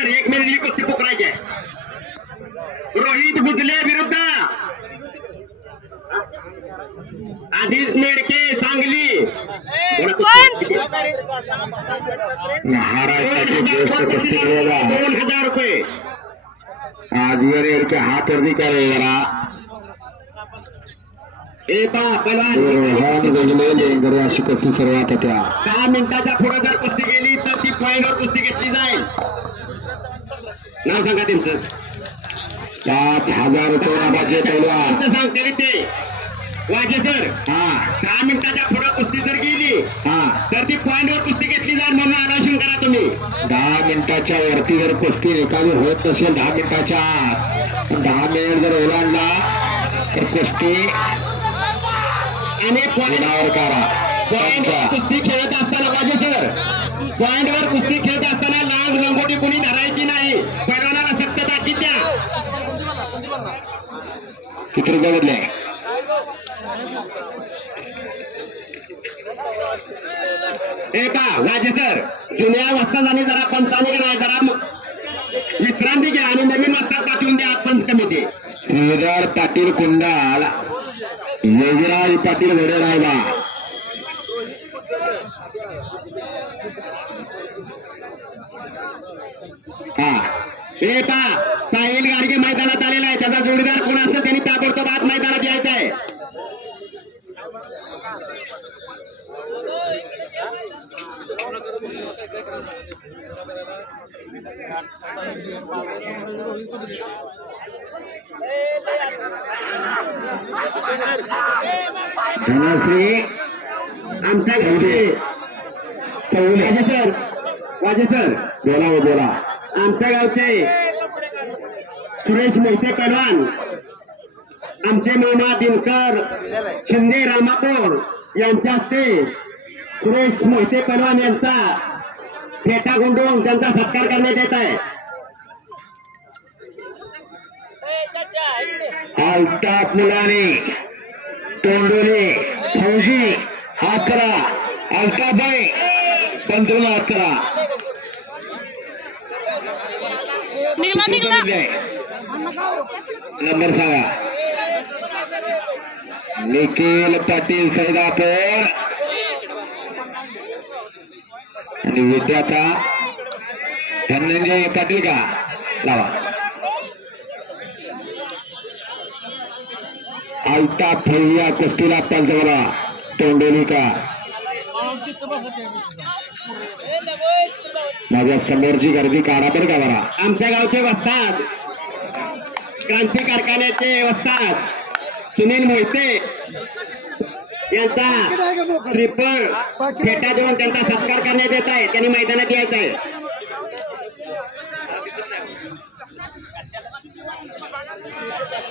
Sir 1 minute ही कुस्ती पकडायची आहे. रोहित गुजले विरुद्ध आधीच नेडके सांगली. महाराष्ट्राचे ज्येष्ठ कुस्तीगीर 2000 रुपये. आजवर हात वरती करे जरा रोहन गजलेले गरे अशी कुस्ती सुरुवात होत्या. 6 मिनिटाच्या पुढे जर कुस्ती गेली तर ती पॉइंटवर कुस्ती घेतली जाईल. नाव सांगा त्यांचं. 5000 रुपये लाभाचे पैलवान सांगते ते वाजे सर. 6 मिनिटाच्या पुढे कुस्ती जर गेली तर ती पॉइंटवर कुस्ती घेतली जाईल म्हणून आलोचन करा तुम्ही. 10 मिनिटाच्या वरती जर कुस्ती निकाली होत नसेल 10 मिनिटाच्या आत 10 मिनिट जर ओलांडला तर कुस्ती आणि पॉइंटवर कुस्ती खेळत असताना वाजे सर पॉइंटवर कुस्ती खेळत असताना लांब लंगोटी कुणी धरायची नाही. पैलवानाला सक्त ताकीद द्या. किती रुपये बदले वाजे सर जुन्या वस्तादानी जरा पंचाने करा जरा विश्रांती घ्या आणि नवीन वस्तात पाठवून द्या पंच कमिटी. श्रीधर पाटील कुंडाल योगीराज पाटील वडेरायला साहिल गाडगे मैदानात आलेला आहे. त्याचा जोडीदार कोण असेल त्यांनी ताबडतोब आत मैदानात यायचं आहे. धनश्री आमच्या गावचे वाजे सर बोला आमच्या गावचे सुरेश मोहिते पैलवान आमचे मामा दिनकर शिंदे रामापूर यांच्या हस्ते सुरेश मोहिते पैलवान यांचा फेटा गुंडून त्यांचा सत्कार करण्यात येत आहे. अल्ताफ मुलानी तोंडोली फौजी हात करा. अल्ताफभाई पंतोला हात करा. नंबर सांगा. निखिल पाटील सैदापूर आणि विद्याता धनंजय पाटील का लावा. अल्ताफ भैया कुस्तीला पंचवला तोंडोली का माझ्या समोरची गर्दी काढा बरं का बरा. आमच्या गावचे वस्ताद क्रांती कारखान्याचे वस्ताद सुनील मोहिते यांचा ट्रिपल फेटा देऊन त्यांचा सत्कार करण्यात येत आहे. त्यांनी मैदानात यायचं आहे.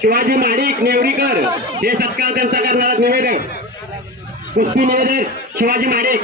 शिवाजी माडिक नेवरीकर हे सत्कार त्यांचा करणारा निवेदक कुस्ती निवेदक शिवाजी माडिक.